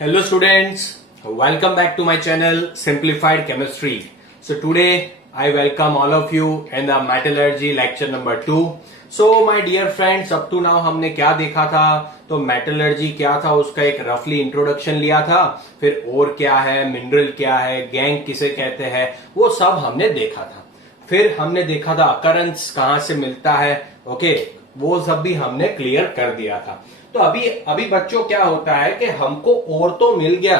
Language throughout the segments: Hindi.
Hello students, welcome back to my channel Simplified Chemistry. So today I welcome all of you in the metallurgy lecture number 2. So my dear friends, up to now हमने क्या देखा था? तो मेटलर्जी क्या था उसका एक रफली इंट्रोडक्शन लिया था, फिर ओर क्या है, मिनरल क्या है, गैंग किसे कहते हैं, वो सब हमने देखा था। फिर हमने देखा था अकरेंस कहां से मिलता है, ओके, वो सब भी हमने क्लियर कर दिया था। तो अभी अभी बच्चों क्या होता है कि हमको ओर तो मिल गया,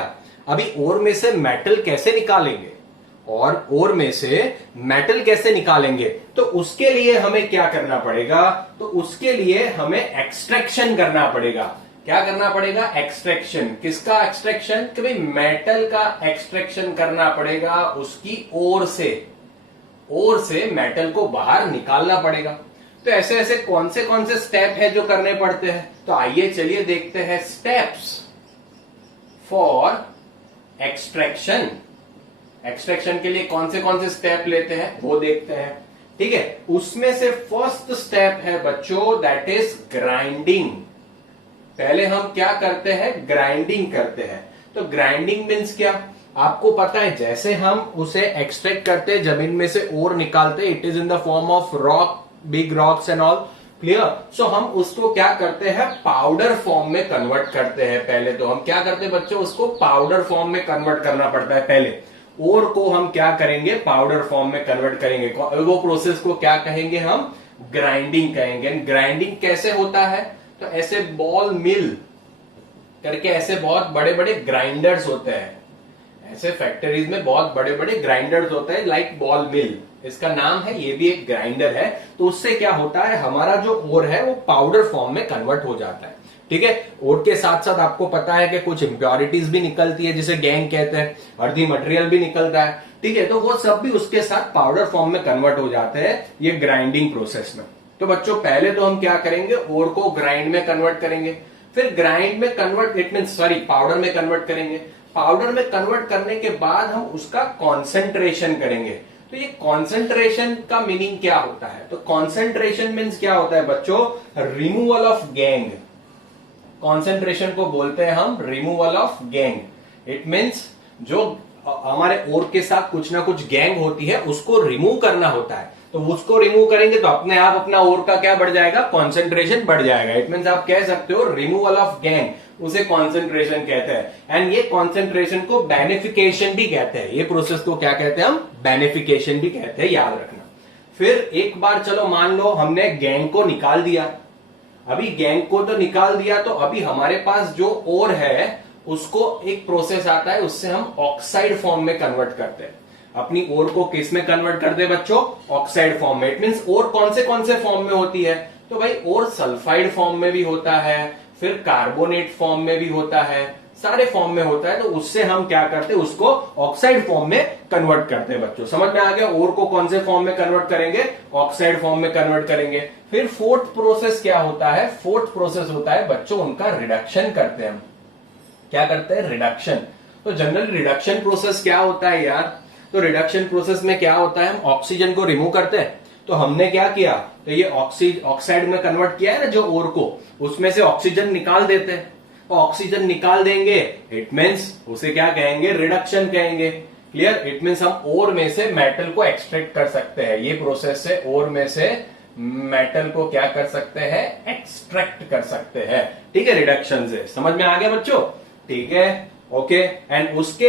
अभी ओर में से मेटल कैसे निकालेंगे और ओर में से मेटल कैसे निकालेंगे, तो उसके लिए हमें क्या करना पड़ेगा? तो उसके लिए हमें एक्सट्रैक्शन करना पड़ेगा। क्या करना पड़ेगा? एक्सट्रैक्शन। किसका एक्सट्रैक्शन? कि भाई मेटल का एक्सट्रैक्शन करना पड़ेगा, उसकी ओर से मेटल को बाहर निकालना पड़ेगा। तो ऐसे ऐसे कौन से स्टेप है जो करने पड़ते हैं? तो आइए चलिए देखते हैं स्टेप्स फॉर एक्सट्रैक्शन। एक्सट्रैक्शन के लिए कौन से स्टेप लेते हैं वो देखते हैं, ठीक है। उसमें से फर्स्ट स्टेप है बच्चों, दैट इज ग्राइंडिंग। पहले हम क्या करते हैं? ग्राइंडिंग करते हैं। तो ग्राइंडिंग मीन्स क्या? आपको पता है जैसे हम उसे एक्सट्रैक्ट करते हैं, जमीन में से ओर निकालते, it is in the form of rock, big rocks and all, clear. So हम उसको क्या करते हैं? पाउडर फॉर्म में कन्वर्ट करते हैं। पहले तो हम क्या करते हैं बच्चों? उसको पाउडर फॉर्म में कन्वर्ट करना पड़ता है। पहले ओर को हम क्या करेंगे? पाउडर फॉर्म में कन्वर्ट करेंगे। वो प्रोसेस को क्या कहेंगे हम? ग्राइंडिंग कहेंगे। ग्राइंडिंग कैसे होता है? तो ऐसे बॉल मिल करके ऐसे बहुत बड़े बड़े ग्राइंडर्स होते हैं, ऐसे फैक्ट्रीज में बहुत बड़े बड़े ग्राइंडर्स होते हैं, लाइक बॉल मिल इसका नाम है, ये भी एक ग्राइंडर है। तो उससे क्या होता है? हमारा जो ओर है वो पाउडर फॉर्म में कन्वर्ट हो जाता है, ठीक है। ओर के साथ साथ आपको पता है कि कुछ इंप्योरिटीज भी निकलती है, जिसे गैंग कहते हैं, अर्दी मटेरियल भी निकलता है, ठीक है। तो वो सब भी उसके साथ पाउडर फॉर्म में कन्वर्ट हो जाते हैं ये ग्राइंडिंग प्रोसेस में। तो बच्चों पहले तो हम क्या करेंगे? ओर को ग्राइंड में कन्वर्ट करेंगे, फिर ग्राइंड में convert, it mean sorry, powder में कन्वर्ट करेंगे। पाउडर में कन्वर्ट करने के बाद हम उसका कॉन्सेंट्रेशन करेंगे। तो ये कॉन्सेंट्रेशन का मीनिंग क्या होता है? तो कॉन्सेंट्रेशन मीन्स क्या होता है बच्चों? Removal of gang. कॉन्सेंट्रेशन को बोलते हैं हम removal of gang. It means जो हमारे ओर के साथ कुछ ना कुछ गैंग होती है उसको रिमूव करना होता है। तो उसको रिमूव करेंगे तो अपने आप अपना ओर का क्या बढ़ जाएगा? कॉन्सेंट्रेशन बढ़ जाएगा। इट मीन्स आप कह सकते हो रिमूवल ऑफ गैंग, उसे कॉन्सेंट्रेशन कहते हैं। एंड ये कॉन्सेंट्रेशन को बेनिफिकेशन भी कहते हैं। ये प्रोसेस को क्या कहते हैं हम? बेनिफिकेशन भी कहते हैं, याद रखना। फिर एक बार चलो मान लो हमने गैंग को निकाल दिया। अभी गैंग को तो निकाल दिया, तो अभी हमारे पास जो ओर है उसको एक प्रोसेस आता है, उससे हम ऑक्साइड फॉर्म में कन्वर्ट करते हैं। अपनी ओर को किस में कन्वर्ट करते हैं बच्चों? ऑक्साइड फॉर्म में। इट मीन्स ओर कौन से फॉर्म में होती है? तो भाई ओर सल्फाइड फॉर्म में भी होता है, फिर कार्बोनेट फॉर्म में भी होता है, सारे फॉर्म में होता है। तो उससे हम क्या करते हैं? उसको ऑक्साइड फॉर्म में कन्वर्ट करते हैं बच्चों। समझ में आ गया? ओर को कौन से फॉर्म में कन्वर्ट करेंगे? ऑक्साइड फॉर्म में कन्वर्ट करेंगे। फिर फोर्थ प्रोसेस क्या होता है? फोर्थ प्रोसेस होता है बच्चों उनका रिडक्शन करते हैं हम। क्या करते हैं? रिडक्शन। तो जनरल रिडक्शन प्रोसेस क्या होता है यार? तो रिडक्शन प्रोसेस में क्या होता है? हम ऑक्सीजन को रिमूव करते हैं। तो हमने क्या किया? तो ये ऑक्साइड में कन्वर्ट किया है ना जो ओर को, उसमें से ऑक्सीजन निकाल देते हैं। तो ऑक्सीजन निकाल देंगे, इट मीन्स उसे क्या कहेंगे? रिडक्शन कहेंगे, क्लियर। इट मीन्स हम ओर में से मेटल को एक्सट्रैक्ट कर सकते हैं। ये प्रोसेस से ओर में से मेटल को क्या कर सकते हैं? एक्सट्रैक्ट कर सकते हैं, ठीक है, रिडक्शन से। समझ में आ गया बच्चों? ठीक है, ओके। एंड उसके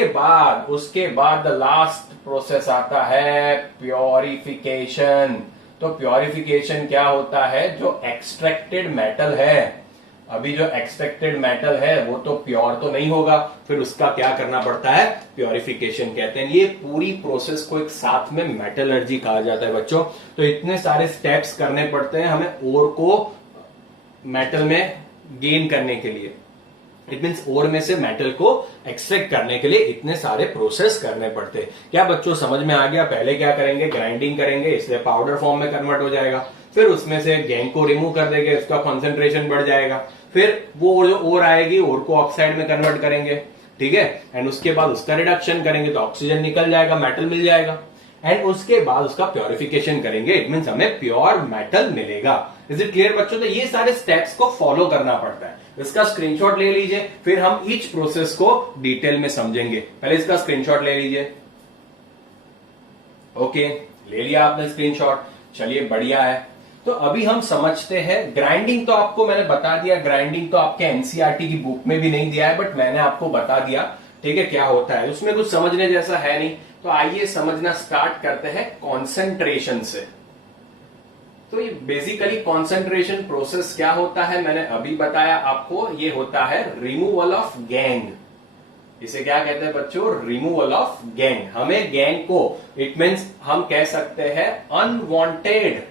बाद द लास्ट प्रोसेस आता है प्योरिफिकेशन। तो प्योरिफिकेशन क्या होता है? जो एक्सट्रैक्टेड मेटल है, अभी जो एक्सट्रैक्टेड मेटल है वो तो प्योर तो नहीं होगा, फिर उसका क्या करना पड़ता है? प्योरिफिकेशन कहते हैं। ये पूरी प्रोसेस को एक साथ में मेटलर्जी कहा जाता है बच्चों। तो इतने सारे स्टेप्स करने पड़ते हैं हमें ओर को मेटल में गेन करने के लिए। इट मीन्स ओर में से मेटल को एक्सट्रैक्ट करने के लिए इतने सारे प्रोसेस करने पड़ते हैं। क्या बच्चों समझ में आ गया? पहले क्या करेंगे? ग्राइंडिंग करेंगे, इसलिए पाउडर फॉर्म में कन्वर्ट हो जाएगा। फिर उसमें से गैंग को रिमूव कर देंगे, उसका कॉन्सेंट्रेशन बढ़ जाएगा। फिर वो जो ओर आएगी, ओर को ऑक्साइड में कन्वर्ट करेंगे, ठीक है। एंड उसके बाद उसका रिडक्शन करेंगे तो ऑक्सीजन निकल जाएगा, मेटल मिल जाएगा। एंड उसके बाद उसका प्योरिफिकेशन करेंगे, इट मीन्स हमें प्योर मेटल मिलेगा। इज इट क्लियर बच्चों? तो ये सारे स्टेप्स को फॉलो करना पड़ता है। इसका स्क्रीनशॉट ले लीजिए, फिर हम ईच प्रोसेस को डिटेल में समझेंगे। पहले इसका स्क्रीनशॉट ले लीजिए। ओके, ले लिया आपने स्क्रीनशॉट, चलिए बढ़िया है। तो अभी हम समझते हैं ग्राइंडिंग। तो आपको मैंने बता दिया, ग्राइंडिंग तो आपके एनसीईआरटी की बुक में भी नहीं दिया है, बट मैंने आपको बता दिया, ठीक है, क्या होता है। उसमें कुछ समझने जैसा है नहीं। तो आइए समझना स्टार्ट करते हैं कॉन्सेंट्रेशन से। तो ये बेसिकली कॉन्सेंट्रेशन प्रोसेस क्या होता है, मैंने अभी बताया आपको। ये होता है रिमूवल ऑफ गैंग। इसे क्या कहते हैं बच्चों? Removal of gang. हमें गैंग को, इट मीन्स हम कह सकते हैं अनवांटेड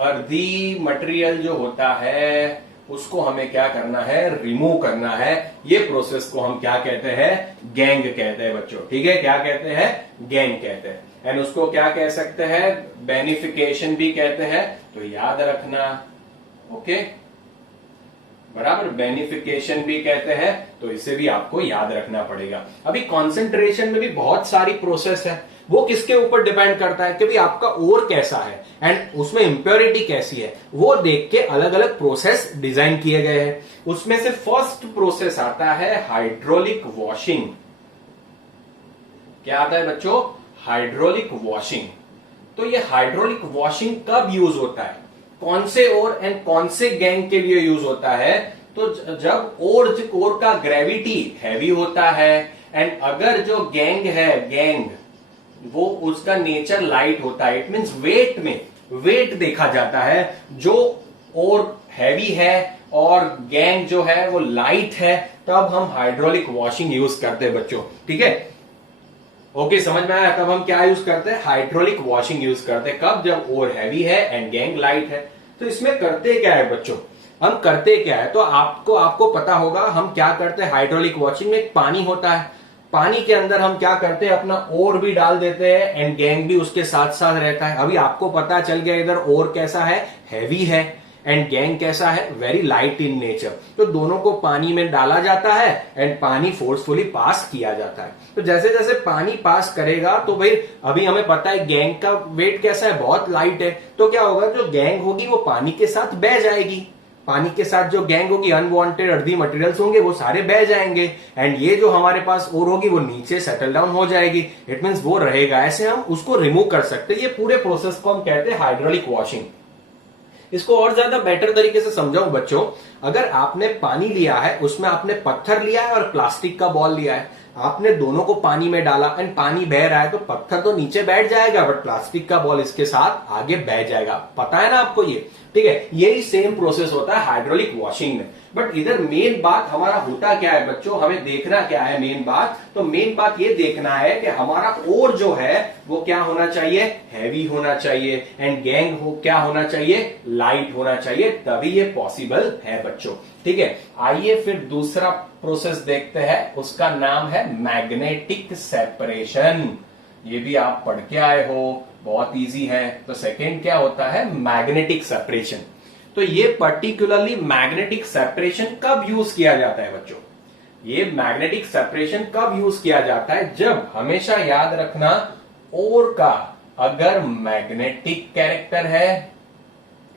अर्दी मटेरियल जो होता है उसको हमें क्या करना है? रिमूव करना है। ये प्रोसेस को हम क्या कहते हैं? गैंग कहते हैं बच्चों, ठीक है। क्या कहते हैं? गैंग कहते हैं। एंड उसको क्या कह सकते हैं? बेनिफिकेशन भी कहते हैं। तो याद रखना, ओके, बराबर, बेनिफिकेशन भी कहते हैं। तो इसे भी आपको याद रखना पड़ेगा। अभी कॉन्सेंट्रेशन में भी बहुत सारी प्रोसेस है। वो किसके ऊपर डिपेंड करता है कि भाई आपका ओर कैसा है एंड उसमें इंप्योरिटी कैसी है, वो देख के अलग अलग प्रोसेस डिजाइन किए गए हैं। उसमें से फर्स्ट प्रोसेस आता है हाइड्रोलिक वॉशिंग। क्या आता है बच्चों? Hydraulic washing. तो ये हाइड्रोलिक वॉशिंग कब यूज होता है, कौन से ओर एंड कौन से गैंग के लिए यूज होता है? तो जब ओर का ग्रेविटी हैवी होता है एंड अगर जो गैंग है, गैंग वो उसका नेचर लाइट होता है, इट मींस वेट देखा जाता है। जो ओर हैवी है और गैंग जो है वो लाइट है, तब हम हाइड्रोलिक वॉशिंग यूज करते हैं बच्चों, ठीक है। ओके, समझ में आया? तब हम क्या यूज करते हैं? हाइड्रोलिक वॉशिंग यूज करते हैं। कब? जब ओर हैवी है एंड गैंग लाइट है। तो इसमें करते क्या है बच्चों? हम करते क्या है तो आपको पता होगा हम क्या करते हैं। हाइड्रोलिक वॉशिंग में एक पानी होता है, पानी के अंदर हम क्या करते हैं? अपना ओर भी डाल देते हैं एंड गैंग भी उसके साथ साथ रहता है। अभी आपको पता चल गया इधर ओर कैसा है? हैवी है एंड गैंग कैसा है? Very light in nature. तो दोनों को पानी में डाला जाता है एंड पानी फोर्सफुली पास किया जाता है। तो जैसे जैसे पानी पास करेगा तो भाई अभी हमें पता है गैंग का वेट कैसा है? बहुत लाइट है। तो क्या होगा? जो गैंग होगी वो पानी के साथ बह जाएगी। पानी के साथ जो गैंग होगी, अनवांटेड अर्दी मटेरियल्स होंगे, वो सारे बह जाएंगे एंड ये जो हमारे पास ओर होगी वो नीचे सेटल डाउन हो जाएगी। इट मींस वो रहेगा। ऐसे हम उसको रिमूव कर सकते हैं। ये पूरे प्रोसेस को हम कहते हैं हाइड्रोलिक वॉशिंग। इसको और ज्यादा बेटर तरीके से समझाऊं बच्चों, अगर आपने पानी लिया है, उसमें आपने पत्थर लिया है और प्लास्टिक का बॉल लिया है, आपने दोनों को पानी में डाला एंड पानी बह रहा है, तो पत्थर तो नीचे बैठ जाएगा बट प्लास्टिक का बॉल इसके साथ आगे बह जाएगा। पता है ना आपको ये, ठीक है। यही सेम प्रोसेस होता है हाइड्रोलिक वॉशिंग में। बट इधर मेन बात हमारा होता क्या है बच्चों? हमें देखना क्या है मेन बात? तो मेन बात ये देखना है कि हमारा ओर जो है वो क्या होना चाहिए? हैवी होना चाहिए एंड गैंग हो क्या होना चाहिए? लाइट होना चाहिए। तभी ये पॉसिबल है बच्चों, ठीक है। आइए फिर दूसरा प्रोसेस देखते हैं, उसका नाम है मैग्नेटिक सेपरेशन। ये भी आप पढ़ के आए हो, बहुत इजी है। तो सेकेंड क्या होता है? Magnetic separation. तो ये पर्टिकुलरली मैग्नेटिक सेपरेशन कब यूज किया जाता है बच्चों? ये मैग्नेटिक सेपरेशन कब यूज किया जाता है? जब, हमेशा याद रखना, ओर का अगर मैग्नेटिक कैरेक्टर है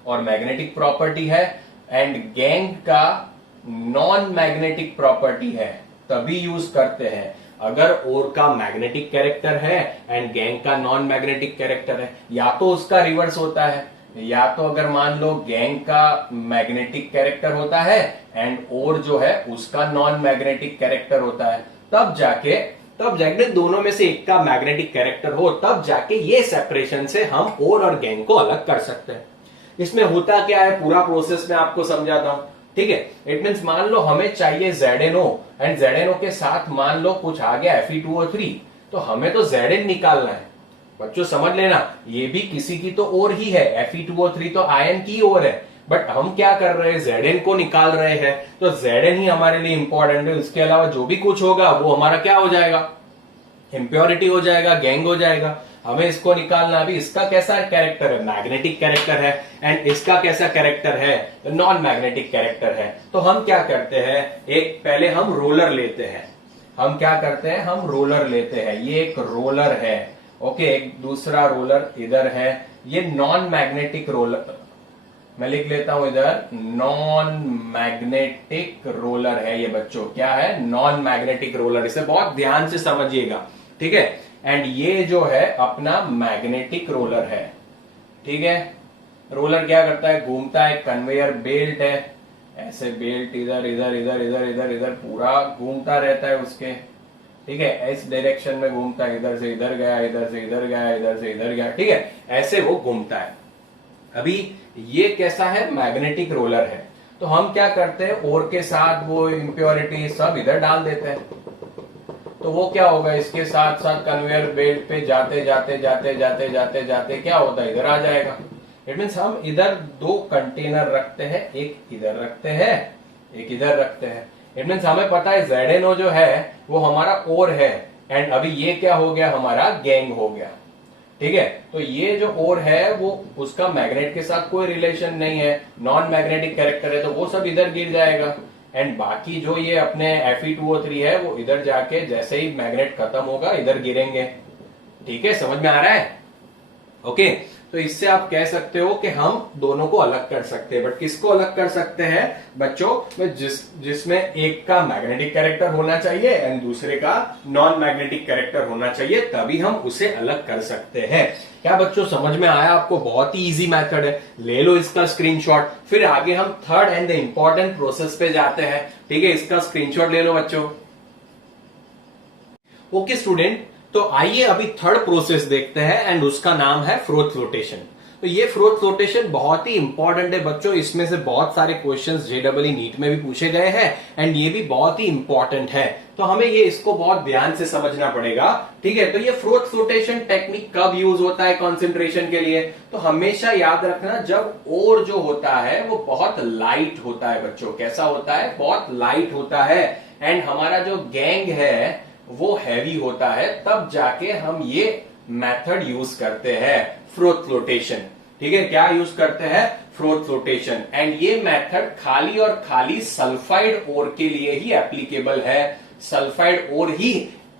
और मैग्नेटिक प्रॉपर्टी है एंड गैंग का नॉन मैग्नेटिक प्रॉपर्टी है, तभी यूज करते हैं। अगर ओर का मैग्नेटिक कैरेक्टर है एंड गैंग का नॉन मैग्नेटिक कैरेक्टर है, या तो उसका रिवर्स होता है, या तो अगर मान लो गैंग का मैग्नेटिक कैरेक्टर होता है एंड ओर जो है उसका नॉन मैग्नेटिक कैरेक्टर होता है, तब जाके दोनों में से एक का मैग्नेटिक कैरेक्टर हो, तब जाके ये सेपरेशन से हम ओर और गैंग को अलग कर सकते हैं। इसमें होता क्या है, पूरा प्रोसेस में आपको समझाता हूं, ठीक है। इट मीन्स मान लो हमें चाहिए ZnO एंड ZnO के साथ मान लो कुछ आ गया Fe2O3, तो हमें तो Zn निकालना है बच्चों, समझ लेना। ये भी किसी की तो ओर ही है, Fe2O3 तो आयन की ओर है, बट हम क्या कर रहे हैं? Zn को निकाल रहे हैं। तो Zn ही हमारे लिए इंपॉर्टेंट है। उसके अलावा जो भी कुछ होगा वो हमारा क्या हो जाएगा? इंप्योरिटी हो जाएगा, गैंग हो जाएगा। हमें इसको निकालना। अभी इसका कैसा कैरेक्टर है? मैग्नेटिक कैरेक्टर है एंड इसका कैसा कैरेक्टर है? नॉन मैग्नेटिक कैरेक्टर है। तो हम क्या करते हैं, एक पहले हम रोलर लेते हैं। हम क्या करते हैं, हम रोलर लेते हैं, ये एक रोलर है, ओके, एक दूसरा रोलर इधर है, ये नॉन मैग्नेटिक रोलर, मैं लिख लेता हूं इधर, नॉन मैग्नेटिक रोलर है ये बच्चों, क्या है, नॉन मैग्नेटिक रोलर, इसे बहुत ध्यान से समझिएगा, ठीक है। एंड ये जो है अपना मैग्नेटिक रोलर है, ठीक है। रोलर क्या करता है, घूमता है, कन्वेयर बेल्ट है, ऐसे बेल्ट इधर इधर इधर इधर इधर इधर पूरा घूमता रहता है उसके, ठीक है, इस डायरेक्शन में घूमता है, इधर से इधर गया, इधर से इधर गया, इधर से इधर गया, ठीक है, ऐसे वो घूमता है। अभी ये कैसा है, मैग्नेटिक रोलर है। तो हम क्या करते हैं, ओर के साथ वो इम्प्योरिटी सब इधर डाल देते हैं, तो वो क्या होगा, इसके साथ साथ कन्वेयर बेल्ट पे जाते जाते जाते जाते जाते जाते क्या होता है, इधर आ जाएगा। इट मीन्स हम इधर दो कंटेनर रखते हैं, एक इधर रखते हैं, एक इधर रखते हैं। इट मीन्स हमें पता है ZNO जो है वो हमारा ओर है, एंड अभी ये क्या हो गया, हमारा गैंग हो गया, ठीक है। तो ये जो ओर है वो उसका मैग्नेट के साथ कोई रिलेशन नहीं है, नॉन मैग्नेटिक कैरेक्टर है, तो वो सब इधर गिर जाएगा। एंड बाकी जो ये अपने Fe2O3 है वो इधर जाके जैसे ही मैग्नेट खत्म होगा इधर गिरेंगे, ठीक है, समझ में आ रहा है, ओके। तो इससे आप कह सकते हो कि हम दोनों को अलग कर सकते हैं, बट किसको अलग कर सकते हैं बच्चों, जिसमें एक का मैग्नेटिक कैरेक्टर होना चाहिए एंड दूसरे का नॉन मैग्नेटिक कैरेक्टर होना चाहिए, तभी हम उसे अलग कर सकते हैं। क्या बच्चों समझ में आया आपको, बहुत ही इजी मेथड है, ले लो इसका स्क्रीनशॉट। फिर आगे हम third and the important process पे जाते हैं, ठीक है, इसका स्क्रीनशॉट ले लो बच्चों। ओके स्टूडेंट, तो आइए अभी थर्ड प्रोसेस देखते हैं एंड उसका नाम है फ्रोथ फ्लोटेशन। तो ये फ्रोथ फ्लोटेशन बहुत ही इंपॉर्टेंट है बच्चों, इसमें से बहुत सारे क्वेश्चंस JEE नीट में भी पूछे गए हैं एंड ये भी बहुत ही इंपॉर्टेंट है, तो हमें ये इसको बहुत ध्यान से समझना पड़ेगा, ठीक है। तो ये फ्रोथ फ्लोटेशन टेक्निक कब यूज होता है कंसंट्रेशन के लिए, तो हमेशा याद रखना जब ओर जो होता है वो बहुत लाइट होता है बच्चों, कैसा होता है, बहुत लाइट होता है, एंड हमारा जो गैंग है वो हैवी होता है, तब जाके हम ये मेथड यूज करते हैं, फ्रोथ फ्लोटेशन, ठीक है। क्या यूज करते हैं, फ्रोथ फ्लोटेशन, एंड ये मेथड खाली और खाली सल्फाइड ओर के लिए ही एप्लीकेबल है, सल्फाइड ओर ही,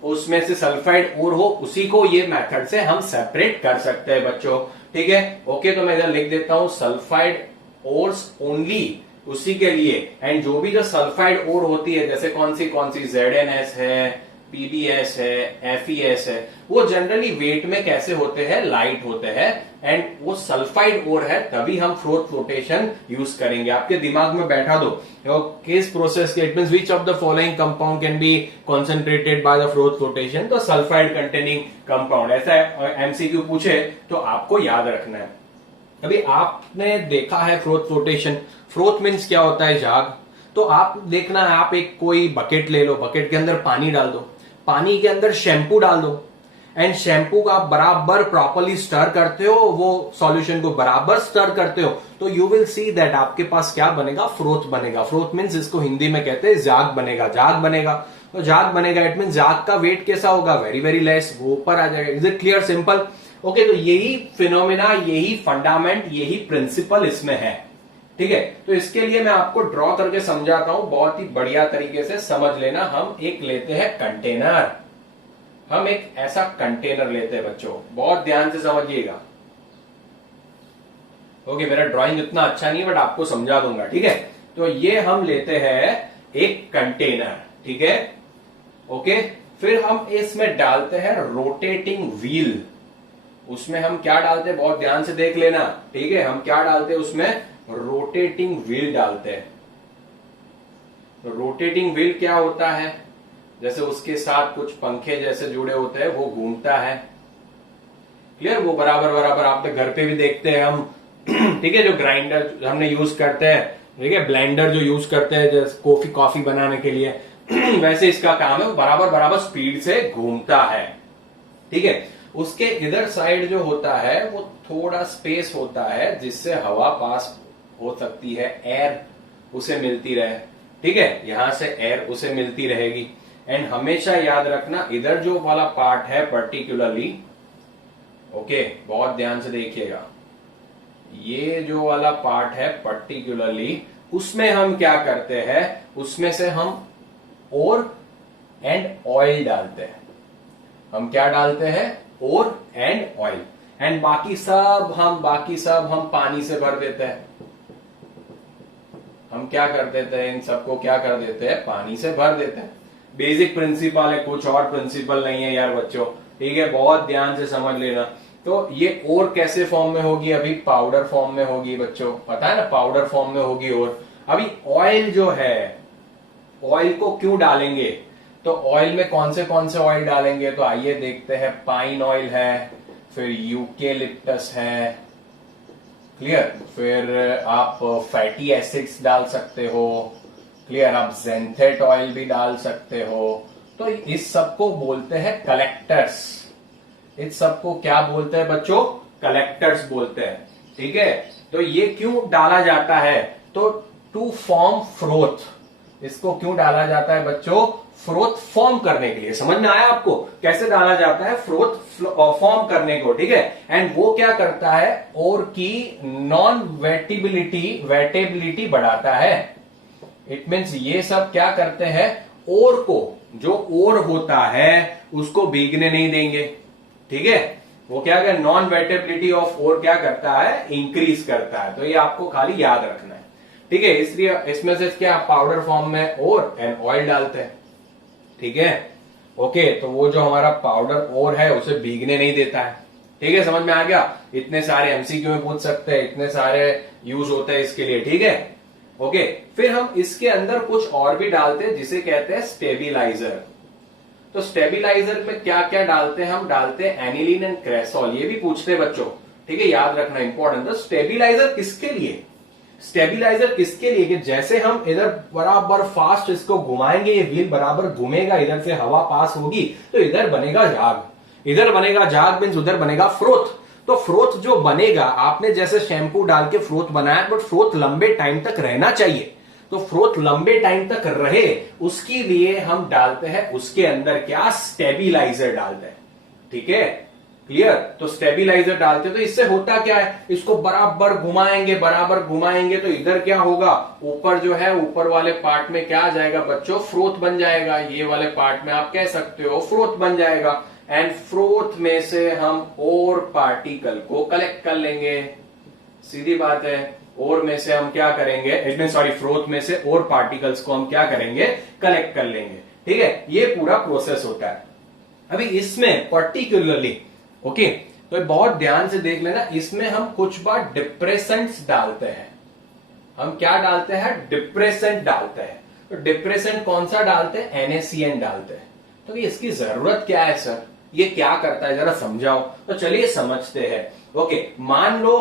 उसमें से सल्फाइड ओर हो उसी को ये मेथड से हम सेपरेट कर सकते हैं बच्चों, ठीक है, ओके। तो मैं इधर लिख देता हूं सल्फाइड ओर्स ओनली, उसी के लिए, एंड जो भी जो सल्फाइड ओर होती है, जैसे कौन सी ZNS है, PBS है, FES है, वो जनरली वेट में कैसे होते हैं, लाइट होते हैं, एंड वो सल्फाइड ओर है, तभी हम फ्रोथ फ्लोटेशन यूज करेंगे। आपके दिमाग में बैठा दो, किस प्रोसेस के, it means which of the following compound can be concentrated by the froth flotation, तो सल्फाइड कंटेनिंग कंपाउंड, ऐसा MCQ पूछे तो आपको याद रखना है। अभी आपने देखा है फ्रोथ फ्लोटेशन, फ्रोथ मीन्स क्या होता है, झाग। तो आप देखना, आप एक कोई बकेट ले लो, बकेट के अंदर पानी डाल दो, पानी के अंदर शैम्पू डाल दो, एंड शैम्पू का आप बराबर प्रॉपरली स्टर करते हो, वो सॉल्यूशन को बराबर स्टर करते हो, तो यू विल सी दैट आपके पास क्या बनेगा, फ्रोथ बनेगा। फ्रोथ मीन्स इसको हिंदी में कहते हैं जाग बनेगा, जाग बनेगा। तो जाग बनेगा, इट मीन जाग का वेट कैसा होगा, वेरी वेरी लेस, वो ऊपर आ जाएगा। Is it clear, simple, okay. तो यही फिनोमिना, यही फंडामेंट, यही प्रिंसिपल इसमें है, ठीक है। तो इसके लिए मैं आपको ड्रॉ करके समझाता हूं, बहुत ही बढ़िया तरीके से समझ लेना। हम एक लेते हैं कंटेनर, हम एक ऐसा कंटेनर लेते हैं बच्चों, बहुत ध्यान से समझिएगा, ओके। मेरा ड्राइंग इतना अच्छा नहीं है बट आपको समझा दूंगा, ठीक है। तो ये हम लेते हैं एक कंटेनर, ठीक है, ओके। फिर हम इसमें डालते हैं रोटेटिंग व्हील, उसमें हम क्या डालते हैं, बहुत ध्यान से देख लेना, ठीक है। हम क्या डालते हैं उसमें, रोटेटिंग व्हील डालते हैं। तो रोटेटिंग व्हील क्या होता है, जैसे उसके साथ कुछ पंखे जैसे जुड़े होते हैं, वो घूमता है, क्लियर, वो बराबर बराबर, आप तो घर पे भी देखते हैं हम, ठीक है। जो ग्राइंडर हमने यूज करते हैं, ठीक है, ब्लेंडर जो यूज करते हैं जैसे कॉफी बनाने के लिए, वैसे इसका काम है, वो बराबर बराबर स्पीड से घूमता है, ठीक है। उसके इधर साइड जो होता है वो थोड़ा स्पेस होता है जिससे हवा पास हो सकती है, एयर उसे मिलती रहे, ठीक है, यहां से एयर उसे मिलती रहेगी। एंड हमेशा याद रखना, इधर जो वाला पार्ट है पर्टिकुलरली, ओके, बहुत ध्यान से देखिएगा, ये जो वाला पार्ट है पर्टिकुलरली, उसमें हम क्या करते हैं, उसमें से हम और एंड ऑयल डालते हैं। हम क्या डालते हैं? ओर एंड ऑयल। एंड बाकी सब हम पानी से भर देते हैं। हम क्या कर देते हैं? इन सबको क्या कर देते हैं? पानी से भर देते हैं। बेसिक प्रिंसिपल है, कुछ और प्रिंसिपल नहीं है यार बच्चों, ठीक है? बहुत ध्यान से समझ लेना। तो ये और कैसे फॉर्म में होगी? अभी पाउडर फॉर्म में होगी बच्चों, पता है ना, पाउडर फॉर्म में होगी। और अभी ऑयल जो है, ऑयल को क्यों डालेंगे? तो ऑयल में कौन से ऑयल डालेंगे? तो आइए देखते हैं। पाइन ऑयल है, फिर यूकेलिप्टस है, क्लियर। फिर आप फैटी एसिड्स डाल सकते हो, क्लियर। आप ज़ेंथेट ऑयल भी डाल सकते हो। तो इस सबको बोलते हैं कलेक्टर्स। इस सबको क्या बोलते हैं बच्चों? कलेक्टर्स बोलते हैं, ठीक है। तो ये क्यों डाला जाता है? तो टू फॉर्म फ्रोथ। इसको क्यों डाला जाता है बच्चों? फ्रोथ फॉर्म करने के लिए। समझ में आया आपको कैसे डाला जाता है? फ्रोथ फॉर्म करने को, ठीक है। एंड वो क्या करता है? ओर की नॉन वेटेबिलिटी बढ़ाता है। इट मीन्स ये सब क्या करते हैं? ओर को, जो ओर होता है उसको भीगने नहीं देंगे, ठीक है। वो क्या कर, नॉन वेटेबिलिटी ऑफ ओर क्या करता है? इंक्रीज करता है। तो ये आपको खाली याद रखना है, ठीक है। इसलिए इसमें से क्या पाउडर फॉर्म में ओर एंड ऑयल डालते हैं, ठीक है। ओके, तो वो जो हमारा पाउडर ओर है उसे भीगने नहीं देता है, ठीक है। समझ में आ गया? इतने सारे एमसीक्यू में पूछ सकते हैं, इतने सारे यूज होते हैं इसके लिए, ठीक है। ओके, फिर हम इसके अंदर कुछ और भी डालते हैं जिसे कहते हैं स्टेबिलाईजर। तो स्टेबिलाईजर में क्या क्या डालते हैं? हम डालते हैं एनिलीन एंड क्रेसॉल। ये भी पूछते हैं बच्चों, ठीक है, याद रखना इंपॉर्टेंट। तो स्टेबिलाईजर किसके लिए? स्टेबिलाईजर किसके लिए? कि जैसे हम इधर बराबर फास्ट इसको घुमाएंगे, ये व्हील बराबर घूमेगा, इधर से हवा पास होगी तो इधर बनेगा झाग। इधर बनेगा झाग मीन्स उधर बनेगा फ्रोथ। तो फ्रोथ जो बनेगा, आपने जैसे शैम्पू डाल के फ्रोथ बनाया, बट फ्रोथ लंबे टाइम तक रहना चाहिए। तो फ्रोथ लंबे टाइम तक रहे उसके लिए हम डालते हैं उसके अंदर क्या? स्टेबिलाईजर डालते हैं, ठीक है, क्लियर। तो स्टेबिलाईजर डालते हैं तो इससे होता क्या है? इसको बराबर घुमाएंगे तो इधर क्या होगा? ऊपर जो है, ऊपर वाले पार्ट में क्या आ जाएगा बच्चों? फ्रोथ बन जाएगा। ये वाले पार्ट में आप कह सकते हो फ्रोथ बन जाएगा। एंड फ्रोथ में से हम और पार्टिकल को कलेक्ट कर लेंगे, सीधी बात है। और में से हम क्या करेंगे? सॉरी, फ्रोथ में से और पार्टिकल्स को हम क्या करेंगे? कलेक्ट कर लेंगे, ठीक है। ये पूरा प्रोसेस होता है। अभी इसमें पर्टिकुलरली, ओके, तो बहुत ध्यान से देख लेना, इसमें हम कुछ बार डिप्रेसेंट्स डालते हैं। हम क्या डालते हैं? डिप्रेसेंट डालते हैं। तो डिप्रेसेंट कौन सा डालते हैं? NaCN डालते हैं। तो इसकी जरूरत क्या है सर? ये क्या करता है, जरा समझाओ। तो चलिए समझते हैं। ओके, मान लो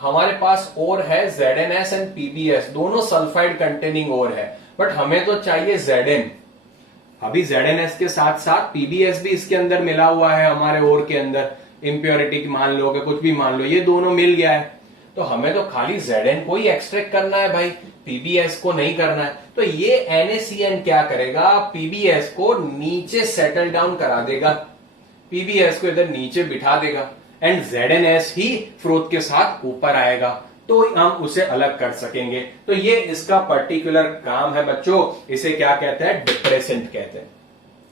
हमारे पास ओर है ZnS एंड PbS, दोनों सल्फाइड कंटेनिंग ओर है, बट हमें तो चाहिए Zn। अभी ZnS के साथ साथ PbS भी इसके अंदर मिला हुआ है हमारे ओर के अंदर, इम्प्योरिटी मान लो कि कुछ भी मान लो, ये दोनों मिल गया है। तो हमें तो खाली Zn को ही एक्सट्रैक्ट करना है भाई, PbS को नहीं करना है। तो ये NaCN क्या करेगा? PbS को नीचे सेटल डाउन करा देगा, PbS को इधर नीचे बिठा देगा, एंड ZnS ही फ्रोथ के साथ ऊपर आएगा, तो हम उसे अलग कर सकेंगे। तो ये इसका पर्टिकुलर काम है बच्चों। इसे क्या कहते हैं? डिप्रेसेंट कहते हैं।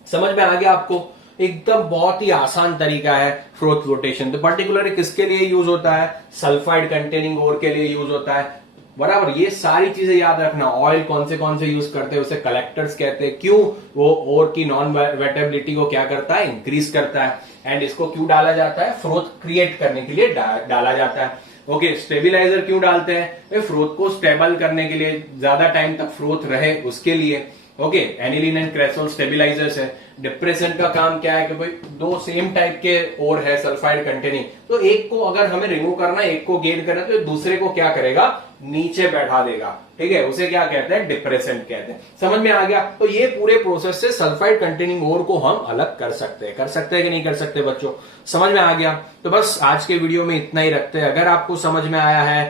समझ में आ गया आपको? एकदम बहुत ही आसान तरीका है फ्रोथ रोटेशन। तो पर्टिकुलर किसके लिए यूज होता है? सल्फाइड कंटेनिंग ओर के लिए यूज होता है, बराबर। ये सारी चीजें याद रखना। ऑयल कौन से यूज करते हैं? उसे कलेक्टर्स कहते हैं। क्यों? वो ओर की नॉन वेटेबिलिटी को क्या करता है? इंक्रीज करता है। एंड इसको क्यों डाला जाता है? फ्रोथ क्रिएट करने के लिए डाला जाता है। ओके, स्टेबिलाईजर क्यों डालते हैं? फ्रोथ को स्टेबल करने के लिए, ज्यादा टाइम तक फ्रोथ रहे उसके लिए। ओके, एनिलीन एंड क्रेसॉल स्टेबिलाईजर्स है। डिप्रेसेंट का काम क्या है कि भाई दो सेम टाइप के ओर है सल्फाइड कंटेनिंग, तो एक को अगर हमें रिमूव करना है, एक को गेन करना है, तो दूसरे को क्या करेगा? नीचे बैठा देगा, ठीक है। उसे क्या कहते हैं? डिप्रेसेंट कहते हैं। समझ में आ गया? तो ये पूरे प्रोसेस से सल्फाइड कंटेनिंग ओर को हम अलग कर सकते हैं कि नहीं कर सकते बच्चों? समझ में आ गया? तो बस आज के वीडियो में इतना ही रखते हैं। अगर आपको समझ में आया है,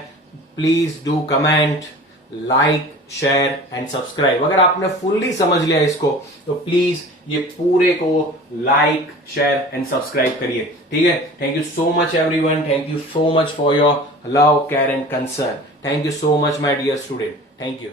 please do comment, like, share and subscribe. अगर आपने फुल्ली समझ लिया इसको तो प्लीज ये पूरे को लाइक, शेयर एंड सब्सक्राइब करिए, ठीक है। Thank you so much everyone. Thank you so much for your love, care and concern. Thank you so much my dear student. Thank you.